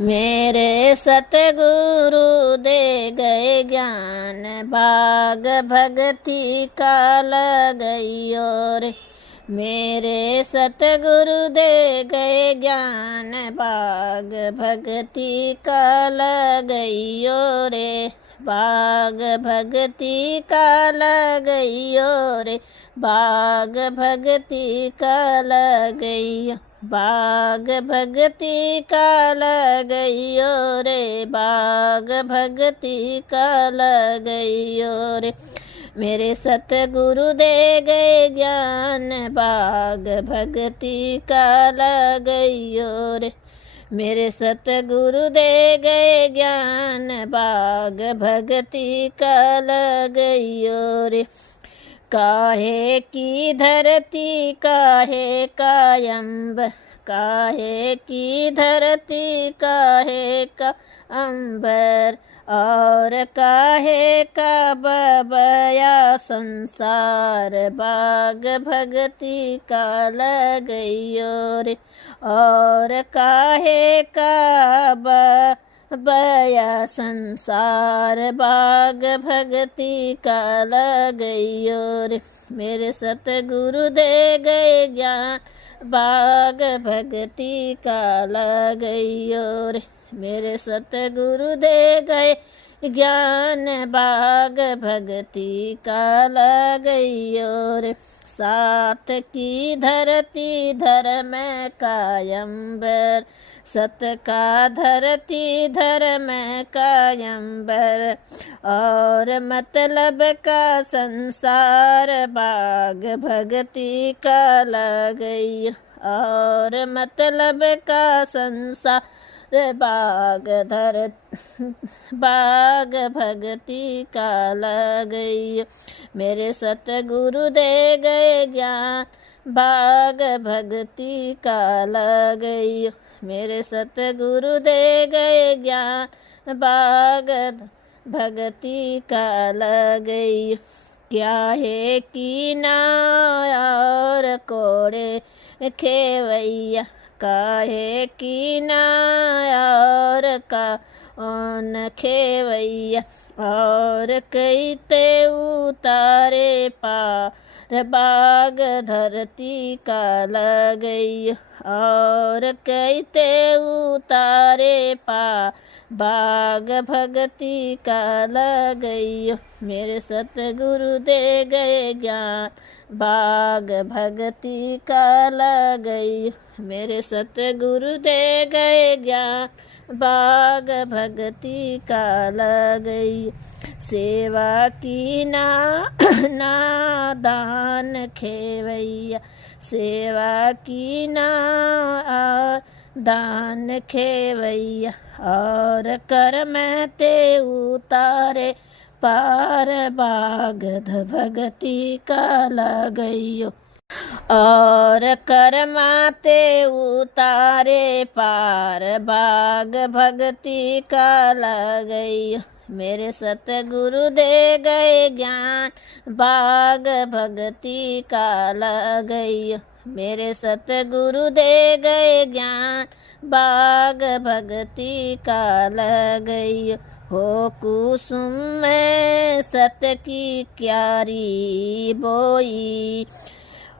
मेरे सतगुरु दे गए ज्ञान, भाग भगति का लगइयो रे। मेरे सतगुरु दे गए ज्ञान, भाग भगति का लगइयो रे। भाग भगति का लगइयो रे। भाग भगति का लगइयो। भाग भगति का लगइयो रे। भाग भगति का लगइयो रे। मेरे सतगुरु दे गए ज्ञान, भाग भगति का लगइयो रे। मेरे सतगुरु दे गए ज्ञान, भाग भगति का लगइयो रे। काहे की धरती काहे का अंबर, काहे की धरती काहे का अंबर, और काहे का बबया संसार, भाग भगति का लगइयो रे। और काहे का बया संसार, भाग भगति का लगइयो रे। मेरे सतगुरु दे गए ज्ञान, भाग भगति का लगइयो रे। मेरे सतगुरु दे गए ज्ञान, भाग भगति का लगइयो रे। सात की धरती धर्म कायंबर, सत का धरती धर्म कायंबर, और मतलब का संसार, भाग भगति का लगइयो। और मतलब का संसार, भाग भगति का लगइयो। मेरे सतगुरु दे गए ज्ञान, भाग भगति का लगइयो। मेरे सतगुरु दे गए ज्ञान, भाग भगति का लगइयो। क्या है कीना और कोड़े खेवैया, काहे कीना और कौन खेवैया, और कैते उतारे पार, भाग धरती का लगइयो। और कैते उतारे पार, भाग भगति का लगइयो। मेरे सतगुरु दे गए ज्ञान, भाग भगति का लगइयो। मेरे सतगुरु दे गए ज्ञान, भाग भगति का लगइयो। सेवा की ना दान खेवैया, सेवा की ना दान खेवैया, और कर्म ते उतारे पार, भाग भगति का लगइयो। और कर्माते उतारे पार, भाग भगति का लगइयो। मेरे सतगुरु दे गए ज्ञान, भाग भगति का लगइयो। मेरे सतगुरु दे गए ज्ञान, भाग भगति का लगइयो। हो कुसुम में सत की क्यारी बोई,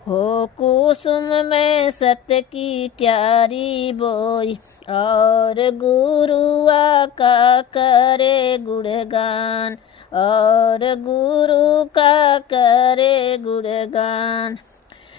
हो कुसुम में सत की क्यारी बोई, और गुरुआ का करे गुणगान, और गुरु का करे गुणगान।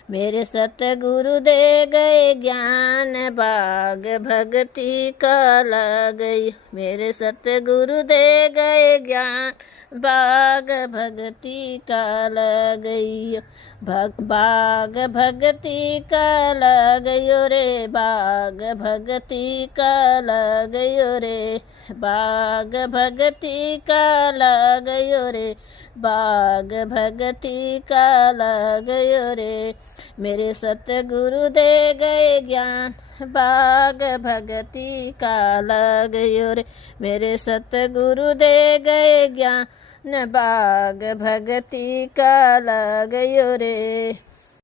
मेरे सतगुरु दे गए ज्ञान, भाग भगति का लगइयो। मेरे सतगुरु दे गए ज्ञान, भाग भगति का लगइयो। भाग भगति का लगइयो रे। भाग भगति का लगइयो रे। भाग भगति का लगइयो रे। भाग भगति का लगइयो रे। मेरे सतगुरु दे गए ज्ञान, भाग भगति का लगइयो रे। मेरे सतगुरु दे गए ज्ञान, भाग भगति का लगइयो रे।